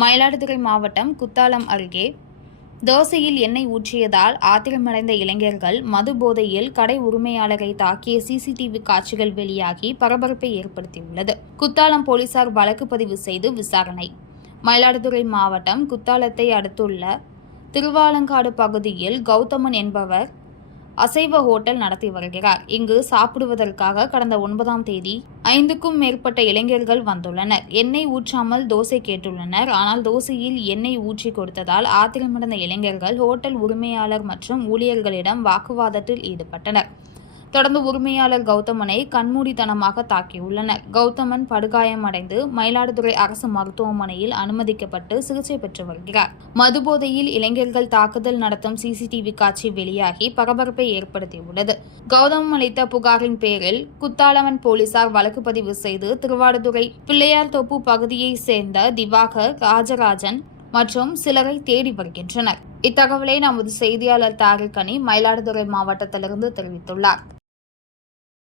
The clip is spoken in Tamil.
மயிலாடுதுறை மாவட்டம் குத்தாலம் அருகே தோசையில் எண்ணெய் ஊற்றியதால் ஆத்திரமடைந்த இளைஞர்கள் மது போதையில் கடை உரிமையாளரை தாக்கிய சிசிடிவி காட்சிகள் வெளியாகி பரபரப்பை ஏற்படுத்தியுள்ளது. குத்தாலம் போலீசார் வழக்கு பதிவு செய்து விசாரணை. மயிலாடுதுறை மாவட்டம் குத்தாலத்தை அடுத்துள்ள திருவாலங்காடு பகுதியில் கௌதமன் என்பவர் அசைவ ஹோட்டல் நடத்தி வருகிறார். இங்கு சாப்பிடுவதற்காக கடந்த 9ஆம் தேதி 5க்கும் மேற்பட்ட இளைஞர்கள் வந்துள்ளனர். எண்ணெய் ஊற்றாமல் தோசை கேட்டுள்ளனர். ஆனால் தோசையில் எண்ணெய் ஊற்றி கொடுத்ததால் ஆத்திரமடைந்த இளைஞர்கள் ஹோட்டல் உரிமையாளர் மற்றும் ஊழியர்களிடம் வாக்குவாதத்தில் ஈடுபட்டனர். தொடர்ந்து உரிமையாளர் கௌதமனை கண்மூடித்தனமாக தாக்கியுள்ளனர். கௌதமன் படுகாயமடைந்து மயிலாடுதுறை அரசு மருத்துவமனையில் அனுமதிக்கப்பட்டு சிகிச்சை பெற்று வருகிறார். மதுபோதையில் இளைஞர்கள் தாக்குதல் நடத்தும் சிசிடிவி காட்சி வெளியாகி பரபரப்பை ஏற்படுத்தியுள்ளது. கௌதமம் அளித்த புகாரின் பேரில் குத்தாலவன் போலீசார் வழக்கு பதிவு செய்து திருவாடுதுறை பிள்ளையார்தோப்பு பகுதியைச் சேர்ந்த திவாகர், ராஜராஜன் மற்றும் சிலரை தேடி வருகின்றனர். இத்தகவலை நமது செய்தியாளர் தாரிக் அணி மயிலாடுதுறை மாவட்டத்திலிருந்து தெரிவித்துள்ளார்.